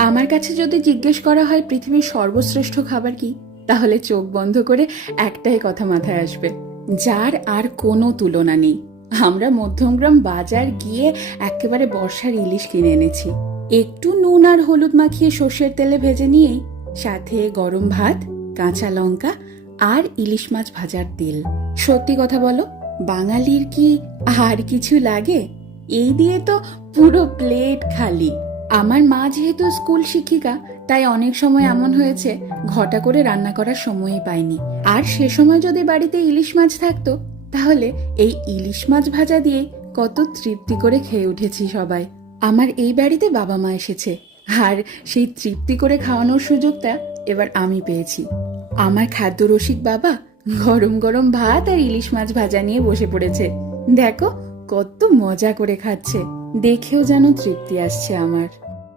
আমার কাছে যদি জিজ্ঞেস করা হয় পৃথিবীর সর্বশ্রেষ্ঠ খাবার কি, তাহলে চোখ বন্ধ করে একটাই কথা মাথায় আসবে, যার আর কোনো তুলনা নেই। আমরা মধ্যমগ্রাম বাজার গিয়ে একেবারে বর্ষার ইলিশ কিনে এনেছি। একটু নুন আর হলুদ মাখিয়ে সর্ষের তেলে ভেজে নিয়েই সাথে গরম ভাত, কাঁচা লঙ্কা আর ইলিশ মাছ ভাজার তেল। সত্যি কথা বলো, বাঙালির কি আর কিছু লাগে? এই দিয়ে তো পুরো প্লেট খালি। আমার মা যেহেতু স্কুল শিক্ষিকা, তাই অনেক সময় এমন হয়েছে ঘটা করে রান্না করার সময়ই পাইনি। আর সে সময় যদি বাড়িতে ইলিশ মাছ থাকতো, তাহলে এই ইলিশ মাছ ভাজা দিয়ে কত তৃপ্তি করে খেয়ে উঠেছি সবাই। আমার এই বাড়িতে বাবা মা এসেছে, আর সেই তৃপ্তি করে খাওয়ানোর সুযোগটা এবার আমি পেয়েছি। আমার খাদ্য রসিক বাবা গরম গরম ভাত আর ইলিশ মাছ ভাজা নিয়ে বসে পড়েছে। দেখো কত মজা করে খাচ্ছে, দেখেও যেন তৃপ্তি আসছে আমার।